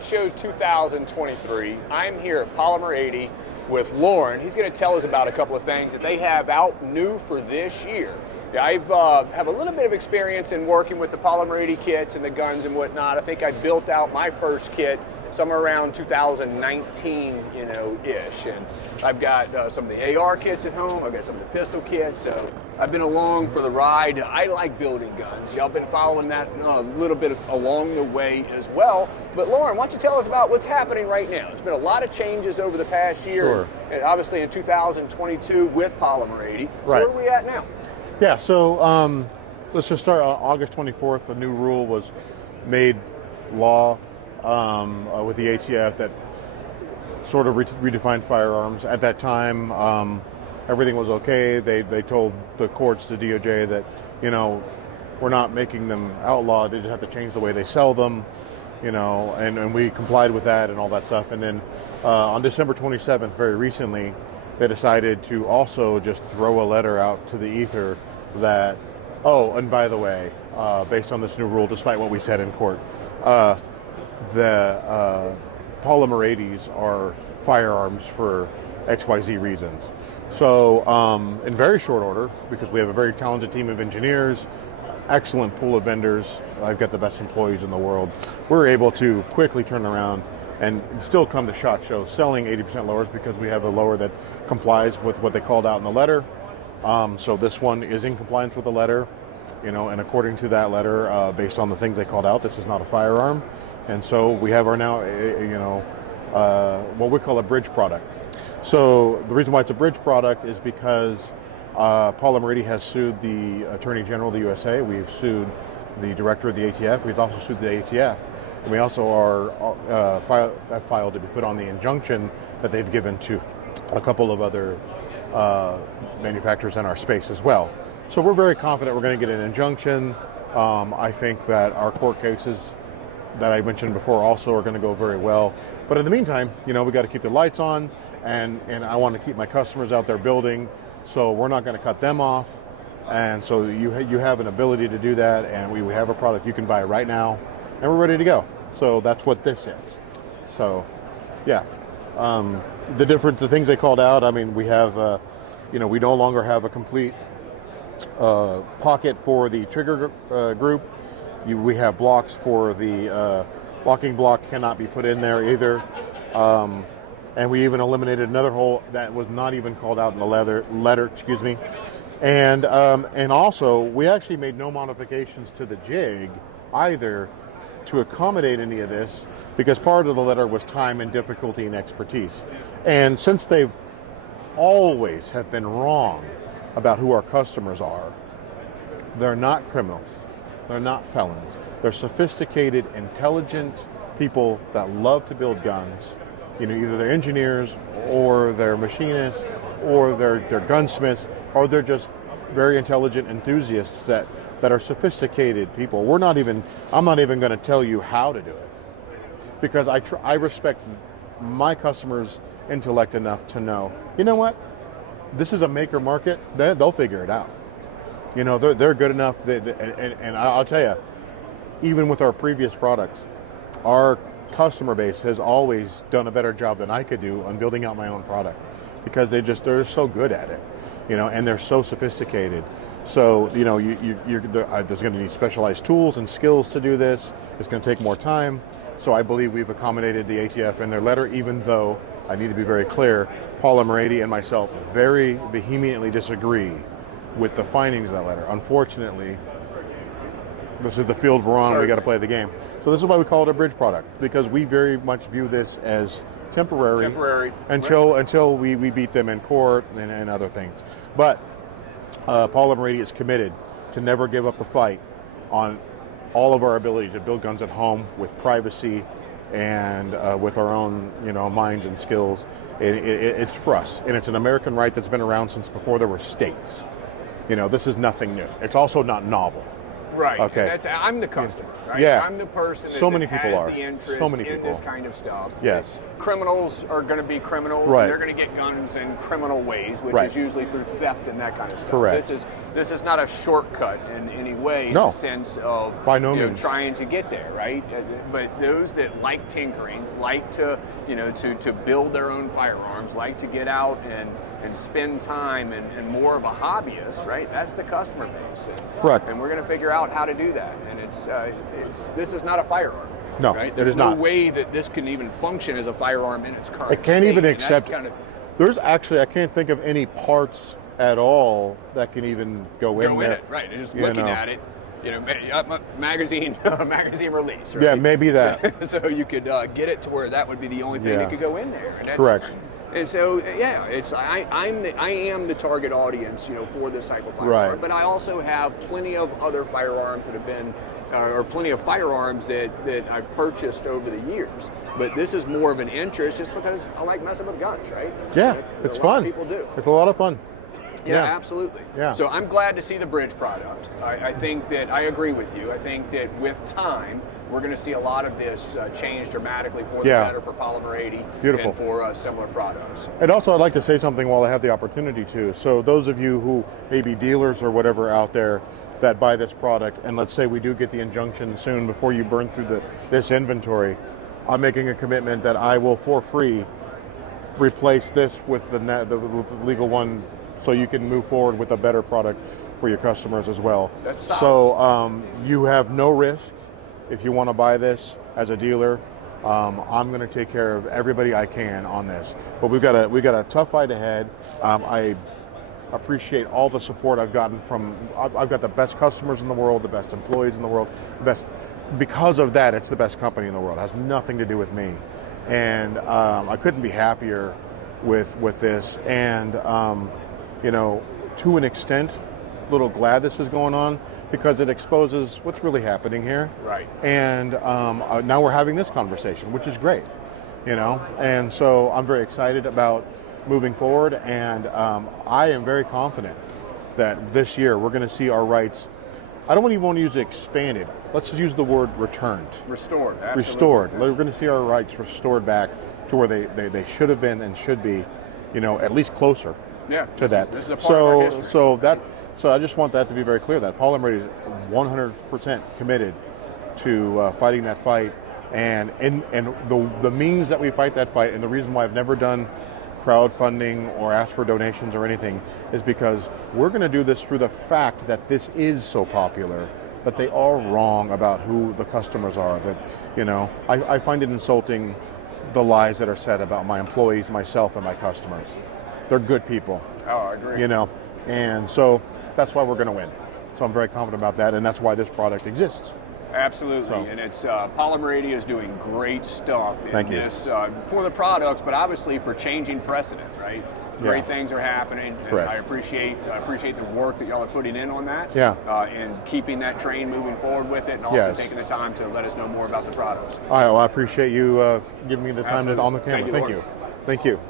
SHOT Show 2023. I'm here at Polymer 80 with Loran. He's going to tell us about a couple of things that they have out new for this year. Yeah, I've have a little bit of experience in working with the Polymer 80 kits and the guns and whatnot. I think I built out my first kit somewhere around 2019, ish. And I've got some of the AR kits at home. I've got some of the pistol kits. So I've been along for the ride. I like building guns. Y'all been following that a little bit along the way as well. But Loran, why don't you tell us about what's happening right now? There's been a lot of changes over the past year. Sure. And obviously in 2022 with Polymer 80. So right. Where are we at now? Yeah, so let's just start on August 24th. A new rule was made law with the ATF that sort of redefined firearms. At that time, everything was okay. They told the courts, the DOJ, that, we're not making them outlaw. They just have to change the way they sell them, and we complied with that and all that stuff. And then on December 27th, very recently, they decided to also just throw a letter out to the ether that, oh, and by the way, based on this new rule, despite what we said in court, the Polymer 80s are firearms for XYZ reasons. So in very short order, because we have a very talented team of engineers, excellent pool of vendors, I've got the best employees in the world, we're able to quickly turn around and still come to SHOT Show selling 80% lowers because we have a lower that complies with what they called out in the letter. So this one is in compliance with the letter, and according to that letter, based on the things they called out, this is not a firearm. And so we have our now, what we call a bridge product. So the reason why it's a bridge product is because Polymer 80 has sued the Attorney General of the USA. We've sued the Director of the ATF. We've also sued the ATF. And we also are filed to be put on the injunction that they've given to a couple of other manufacturers in our space as well. So we're very confident we're going to get an injunction. I think that our court cases that I mentioned before also are going to go very well. But in the meantime, we got to keep the lights on, and I want to keep my customers out there building, so we're not going to cut them off. And so you have an ability to do that, and we have a product you can buy right now, and we're ready to go. So that's what this is. So, yeah. The things they called out, I mean, we have, we no longer have a complete pocket for the trigger group. We have blocks for the locking block cannot be put in there either. And we even eliminated another hole that was not even called out in the letter, excuse me. And also, we actually made no modifications to the jig either to accommodate any of this, because part of the letter was time and difficulty and expertise. And since they've always have been wrong about who our customers are, they're not criminals, they're not felons, they're sophisticated, intelligent people that love to build guns. Either they're engineers or they're machinists or they're gunsmiths, or they're just very intelligent enthusiasts that are sophisticated people. I'm not even going to tell you how to do it, because I respect my customers' intellect enough to know, what, this is a maker market. They'll figure it out. They're good enough. And I'll tell you, even with our previous products, our customer base has always done a better job than I could do on building out my own product, because they're so good at it, and they're so sophisticated. So, there's going to need specialized tools and skills to do this. It's going to take more time. So I believe we've accommodated the ATF in their letter, even though, I need to be very clear, Polymer 80 and myself very vehemently disagree with the findings of that letter. Unfortunately, this is the field we're on. We got to play the game. So this is why we call it a bridge product, because we very much view this as temporary until we beat them in court and other things. But Polymer 80 is committed to never give up the fight on all of our ability to build guns at home with privacy and with our own minds and skills. It's for us, and it's an American right that's been around since before there were states. This is nothing new. It's also not novel. Right. Okay. I'm the customer, right? Yeah. I'm the person So many people has are. the interest So many in people. this kind of stuff. Yes. Criminals are going to be criminals, Right. and they're going to get guns in criminal ways, which Right. is usually through theft and that kind of stuff. Correct. This is not a shortcut in any way. No. It's a sense of By no means. trying to get there, right? But those that like tinkering, like to to build their own firearms, like to get out and spend time and more of a hobbyist, right? That's the customer base. Correct. And we're going to figure out how to do that. And this is not a firearm. No, right? it There's is no not. way that this can even function as a firearm in its current It can't state. even And that's accept. kind of There's actually, I can't think of any parts at all that can even go in there. it, right? And just You looking know. at it, magazine release, right? Yeah, maybe that. So you could get it to where that would be the only thing Yeah. that could go in there. And that's, Correct. And so yeah, I am the target audience, for this type of firearm. Right. But I also have plenty of other firearms that have been, or plenty of firearms that I've purchased over the years. But this is more of an interest just because I like messing with guns, right? Yeah, That's it's a lot fun. of people do. It's a lot of fun. Yeah, absolutely. Yeah. So I'm glad to see the bridge product. I think that I agree with you. I think that with time, we're going to see a lot of this change dramatically for the better for Polymer 80 Beautiful. and for similar products. And also, I'd like to say something while I have the opportunity to. So those of you who may be dealers or whatever out there that buy this product, and let's say we do get the injunction soon before you burn through this inventory, I'm making a commitment that I will, for free, replace this with the legal one so you can move forward with a better product for your customers as well. That's solid. So you have no risk if you want to buy this as a dealer. I'm going to take care of everybody I can on this. But we got a tough fight ahead. I appreciate all the support I've gotten from. I've got the best customers in the world, the best employees in the world, the best. Because of that, it's the best company in the world. It has nothing to do with me, and I couldn't be happier with this. And to an extent, a little glad this is going on because it exposes what's really happening here. Right. And now we're having this conversation, which is great, And so I'm very excited about moving forward, and I am very confident that this year we're going to see our rights. I don't even want to use expanded. Let's use the word returned. Restored. Absolutely. Restored. We're going to see our rights restored back to where they should have been and should be, at least closer. Yeah, to that. This is a part of our history. So I just want that to be very clear that Polymer is 100% committed to fighting that fight, and the means that we fight that fight, and the reason why I've never done crowdfunding or asked for donations or anything is because we're going to do this through the fact that this is so popular, that they are wrong about who the customers are. That I find it insulting the lies that are said about my employees, myself, and my customers. They're good people. Oh, I agree. And so that's why we're going to win. So I'm very confident about that, and that's why this product exists. Absolutely, So. and it's Polymer 80 is doing great stuff in Thank you. this for the products, but obviously for changing precedent, right? Great things are happening, and Correct. I appreciate the work that y'all are putting in on that. Yeah. And keeping that train moving forward with it, and also Yes. taking the time to let us know more about the products. All right, well, I appreciate you giving me the time Absolutely. on the camera. Thank you, Thank Loran. you. Thank you.